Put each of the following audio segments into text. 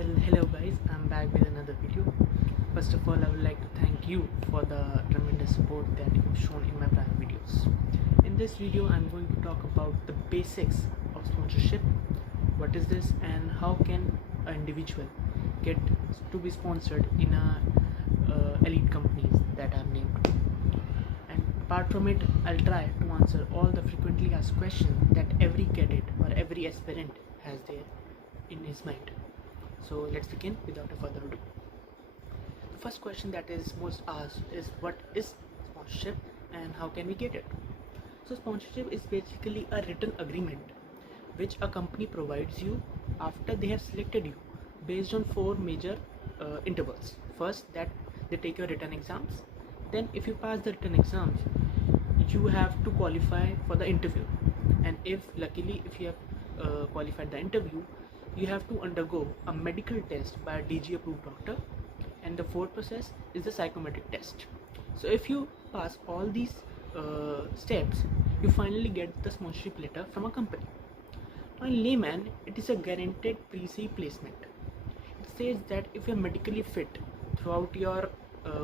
Hello guys, I'm back with another video. First of all, I would like to thank you for the tremendous support that you've shown in my prior videos. In this video, I'm going to talk about the basics of sponsorship. What is this and how can an individual get to be sponsored in elite companies that are named. And apart from it, I'll try to answer all the frequently asked questions that every cadet or every aspirant has there in his mind. So let's begin without a further ado. The first question that is most asked is what is sponsorship and how can we get it? So sponsorship is basically a written agreement which a company provides you after they have selected you based on four major intervals. First, that they take your written exams. Then if you pass the written exams, you have to qualify for the interview, and if you have qualified the interview, you have to undergo a medical test by a DG approved doctor, and the fourth process is the psychometric test. So if you pass all these steps, you finally get the sponsorship letter from a company. Now in layman, it is a guaranteed pre-C placement. It says that if you are medically fit throughout your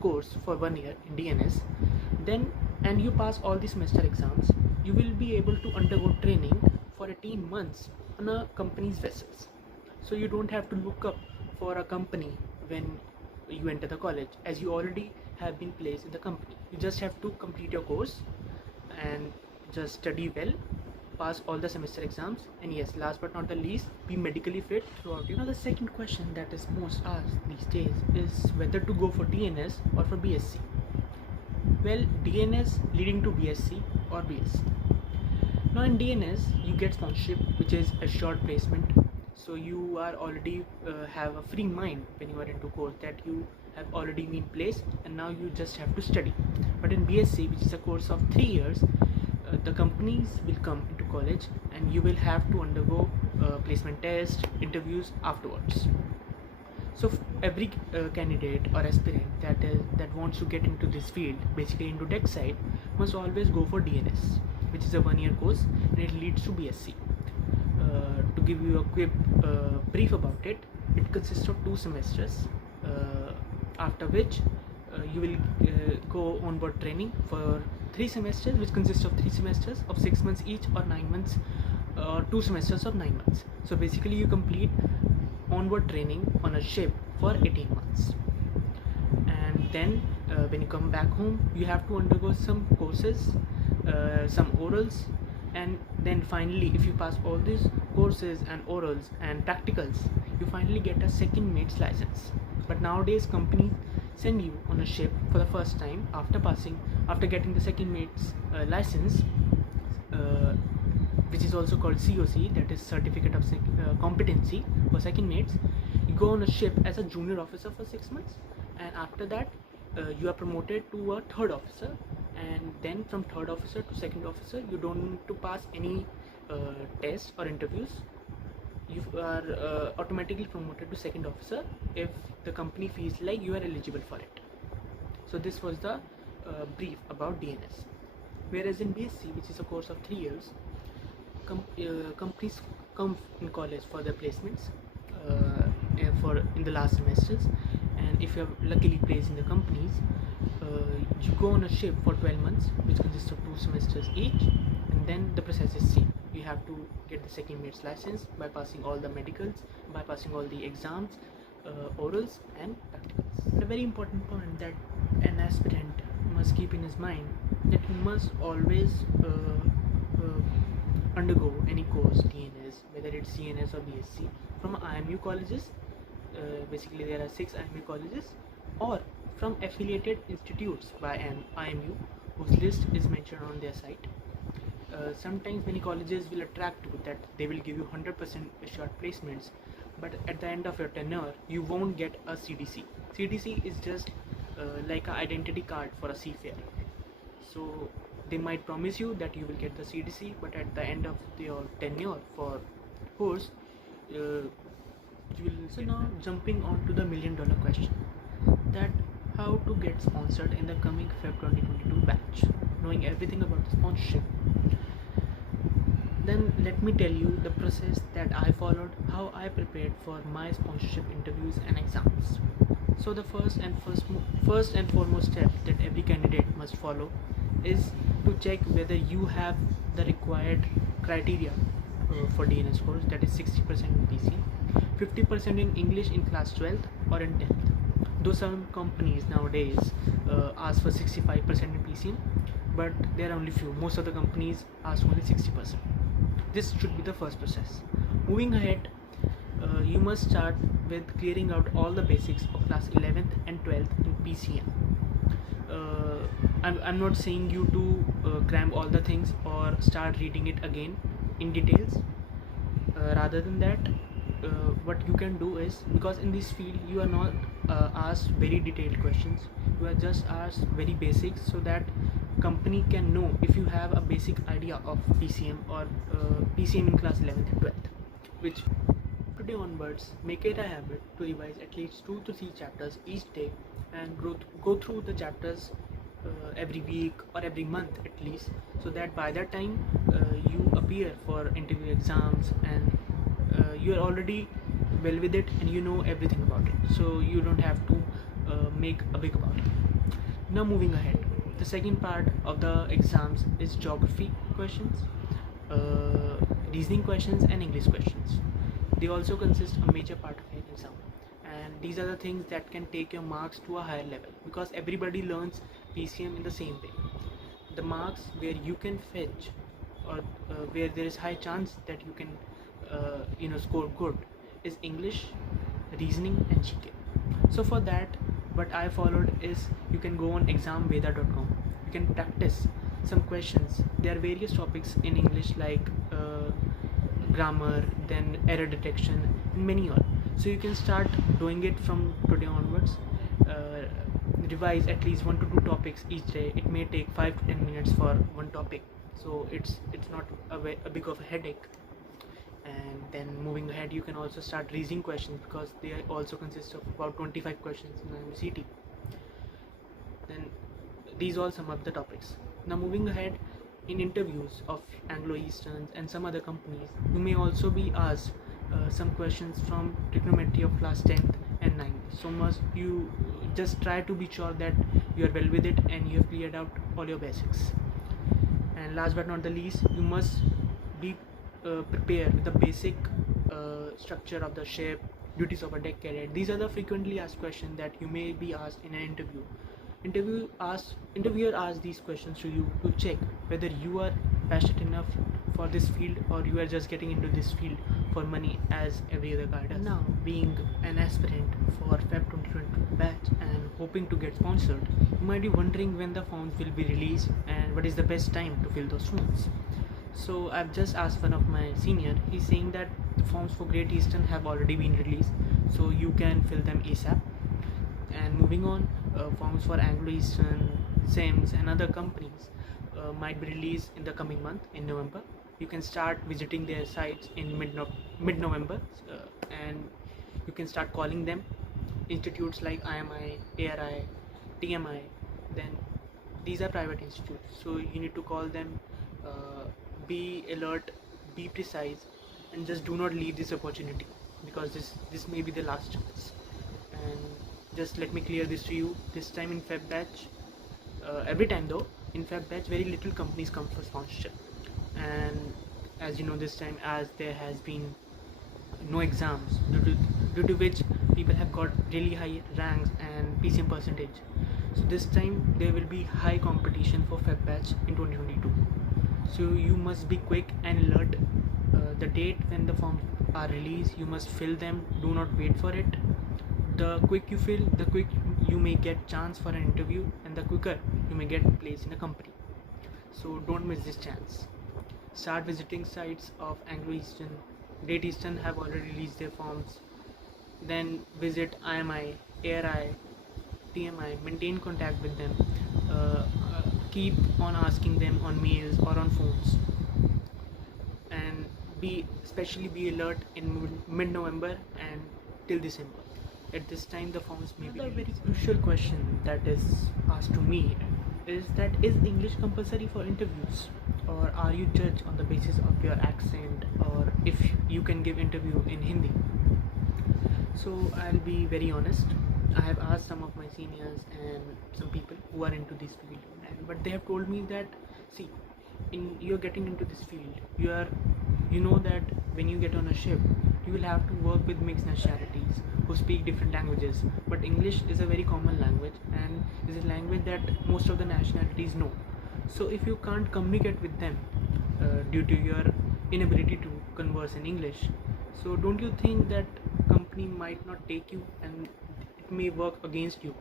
course for 1 year in DNS, then and you pass all the semester exams, you will be able to undergo training for 18 months on a company's vessels. So you don't have to look up for a company when you enter the college, as you already have been placed in the company. You just have to complete your course and just study well, pass all the semester exams, and yes, last but not the least, be medically fit throughout. The second question that is most asked these days is whether to go for DNS or for BSc. Well, DNS leading to BSc or BSc. Now in DNS, you get sponsorship, which is a short placement. So you are already have a free mind when you are into course, that you have already been placed and now you just have to study. But in BSc, which is a course of 3 years, the companies will come into college and you will have to undergo placement test, interviews afterwards. So every candidate or aspirant that wants to get into this field, basically into tech side, must always go for DNS, which is a 1 year course, and it leads to BSc. To give you a quick brief about it, it consists of 2 semesters, after which you will go onboard training for 3 semesters, which consists of 3 semesters of 6 months each, or 9 months, or 2 semesters of 9 months. So basically you complete onboard training on a ship for 18 months, and then when you come back home, you have to undergo some courses, some orals, and then finally, if you pass all these courses and orals and practicals, you finally get a second mate's license. But nowadays companies send you on a ship for the first time after getting the second mate's license, which is also called COC, that is certificate of competency for second mates. You go on a ship as a junior officer for 6 months, and after that you are promoted to a third officer, and then from third officer to second officer, you don't need to pass any tests or interviews. You are automatically promoted to second officer if the company feels like you are eligible for it. So this was the brief about DNS. Whereas in BSc, which is a course of 3 years, companies come in college for their placements in the last semesters, and if you are luckily placed in the companies, you go on a ship for 12 months, which consists of 2 semesters each, and then the process is same. You have to get the second mate's license by passing all the medicals, by passing all the exams, orals and practicals. And a very important point that an aspirant must keep in his mind, that he must always undergo any course, DNS, whether it's CNS or BSc, from IMU colleges. Basically there are 6 IMU colleges, or from affiliated institutes by an IMU whose list is mentioned on their site. Sometimes many colleges will attract you that they will give you 100% assured placements, but at the end of your tenure you won't get a CDC. CDC is just like an identity card for a seafarer. So they might promise you that you will get the CDC, but at the end of your tenure for course, you will. So now jumping on to the $1 million question, that how to get sponsored in the coming Feb 2022 batch, knowing everything about the sponsorship. Then let me tell you the process that I followed, how I prepared for my sponsorship interviews and exams. So the first and foremost step that every candidate must follow is to check whether you have the required criteria for DNS scores, that is 60% in PCM, 50% in English in class 12th or in 10th. Though some companies nowadays ask for 65% in PCM, but there are only few. Most of the companies ask only 60%. This should be the first process. Moving ahead, you must start with clearing out all the basics of class 11th and 12th in PCM. I'm not saying you to cram all the things or start reading it again in details. Rather than that, what you can do is, because in this field you are not asked very detailed questions, you are just asked very basics, so that company can know if you have a basic idea of PCM or PCM in class 11th and 12th. Which today onwards, make it a habit to revise at least 2 to 3 chapters each day and go through the chapters every week or every month at least, so that by that time you appear for interview exams and you are already well with it and you know everything about it, so you don't have to make a big about it. Now moving ahead, the second part of the exams is geography questions, reasoning questions and English questions. They also consist a major part of your exam, and these are the things that can take your marks to a higher level, because everybody learns PCM in the same way. The marks where you can fetch or where there is high chance that you can score good is English, reasoning and GK. So for that, what I followed is, you can go on examveda.com, you can practice some questions. There are various topics in English like grammar, then error detection and many more. So you can start doing it from today onwards. Revise at least 1 to 2 topics each day. It may take 5 to 10 minutes for one topic, so it's not a big of a headache. And then moving ahead, you can also start reasoning questions, because they also consist of about 25 questions in the MCT. Then these all sum up the topics. Now moving ahead, in interviews of Anglo Easterns and some other companies, you may also be asked some questions from trigonometry of class 10th and 9th. So must you just try to be sure that you are well with it and you have cleared out all your basics. And last but not the least, you must be prepared with the basic structure of the ship, duties of a deck cadet. These are the frequently asked questions that you may be asked in an interview. Interviewer asks these questions to you to check whether you are passionate enough for this field, or you are just getting into this field for money as every other guy does. Now, being an aspirant for Feb 2022 batch and hoping to get sponsored, you might be wondering when the forms will be released and what is the best time to fill those forms. So I've just asked one of my senior. He's saying that the forms for Great Eastern have already been released, so you can fill them ASAP. And moving on, forms for Anglo Eastern, SIMS and other companies might be released in the coming month in November. You can start visiting their sites in mid-November, and you can start calling them. Institutes like IMI, ARI, TMI, then these are private institutes, so you need to call them. Be alert, be precise, and just do not leave this opportunity, because this may be the last chance. And just let me clear this to you, this time in Feb batch, every time though, in Feb batch very little companies come for sponsorship. And as you know, this time, as there has been no exams, due to which people have got really high ranks and PCM percentage, so this time there will be high competition for Feb batch in 2022. So you must be quick and alert. The date when the forms are released, you must fill them. Do not wait for it. The quick you fill, the quick you may get chance for an interview, and the quicker you may get placed in a company. So don't miss this chance. Start visiting sites of Anglo Eastern. Great Eastern have already released their forms. Then visit IMI, ARI, TMI. Maintain contact with them. Keep on asking them on mails or on phones, and especially be alert in mid-November and till December. At this time the forms may be. Another very crucial question that is asked to me is that, is English compulsory for interviews? or are you judged on the basis of your accent, or if you can give interview in Hindi? So I'll be very honest. I have asked some of my seniors and some people who are into this field, but they have told me that, see, you're getting into this field, you know that when you get on a ship, you will have to work with mixed nationalities who speak different languages. But English is a very common language, and is a language that most of the nationalities know. So if you can't communicate with them due to your inability to converse in English, so don't you think that company might not take you, and it may work against you?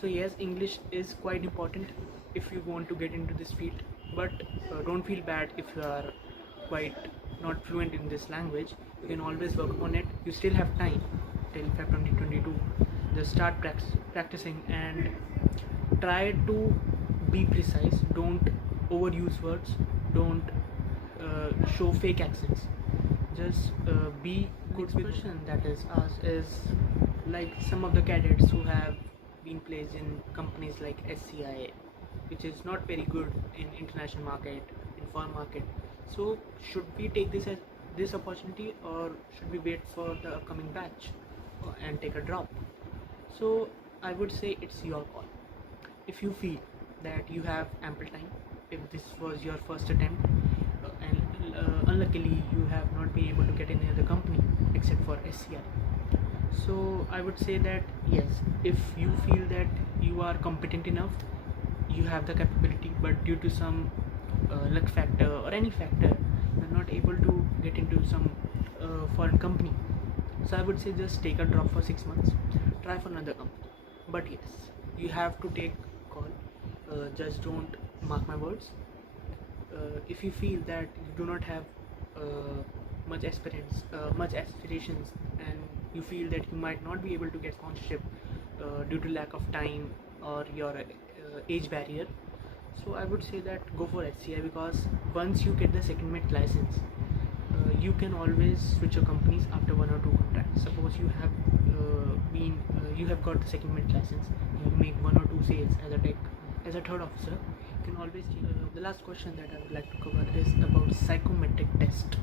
So yes, English is quite important if you want to get into this field, but don't feel bad if you are quite not fluent in this language. You can always work on it. You still have time till Feb 2022. Just start practicing and try to be precise. Don't overuse words. Don't show fake accents. Just be good with expression that is asked is like some of the cadets who have been placed in companies like SCI, which is not very good in international market, in foreign market. So should we take this opportunity, or should we wait for the upcoming batch and take a drop? So I would say it's your call. If you feel that you have ample time, if this was your first attempt, and unluckily you have not been able to get any other company except for SCI, so I would say that yes, if you feel that you are competent enough, you have the capability, but due to some luck factor or any factor, you are not able to get into some foreign company. So I would say just take a drop for 6 months, try for another company. But yes, you have to take call. Just don't mark my words. If you feel that you do not have much experience, much aspirations, and you feel that you might not be able to get sponsorship due to lack of time or your age barrier, so I would say that go for HCI, because once you get the secondment license, you can always switch your companies after 1 or 2 contracts. Suppose you have you have got the secondment license, you make 1 or 2 sales as a third officer, you can always change. The last question that I would like to cover is about psychometric test.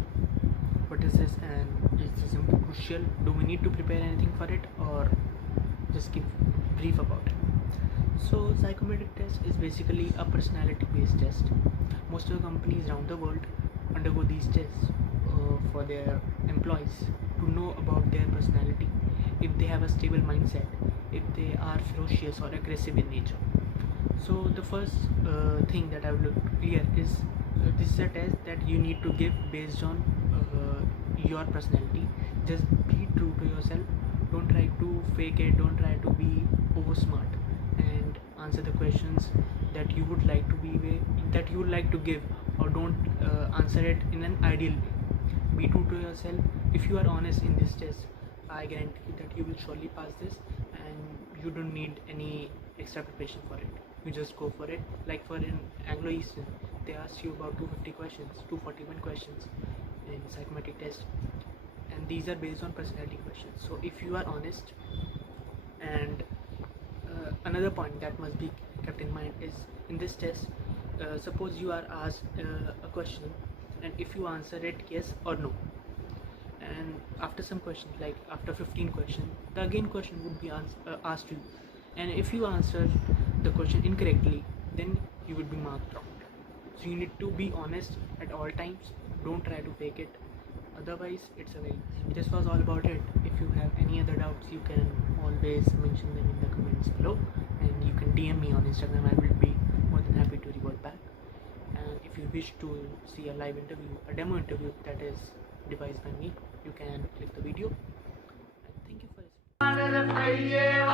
What is this, and is this crucial? Do we need to prepare anything for it, or just give brief about it? So psychometric test is basically a personality based test. Most of the companies around the world undergo these tests for their employees to know about their personality, if they have a stable mindset, if they are ferocious or aggressive in nature. So the first thing that I would look clear is this is a test that you need to give based on your personality. Just be true to yourself. Don't try to fake it. Don't try to be over smart, and answer the questions that you would like to give, or don't answer it in an ideal way. Be true to yourself. If you are honest in this test, I guarantee that you will surely pass this, and you don't need any extra preparation for it. You just go for it. Like for an Anglo Eastern, they ask you about 250 questions, 241 questions in psychometric test, and these are based on personality questions. So if you are honest, and another point that must be kept in mind is, in this test, suppose you are asked a question, and if you answer it yes or no, and after some questions, like after 15 questions, the again question would be asked you, and if you answer the question incorrectly, then you would be marked wrong. So you need to be honest at all times. Don't try to fake it, otherwise it's a very easy. This was all about it. If you have any other doubts, you can always mention them in the comments below, and you can DM me on Instagram. I will be more than happy to revert back. And if you wish to see a live interview, a demo interview that is devised by me, you can click the video. And thank you for listening.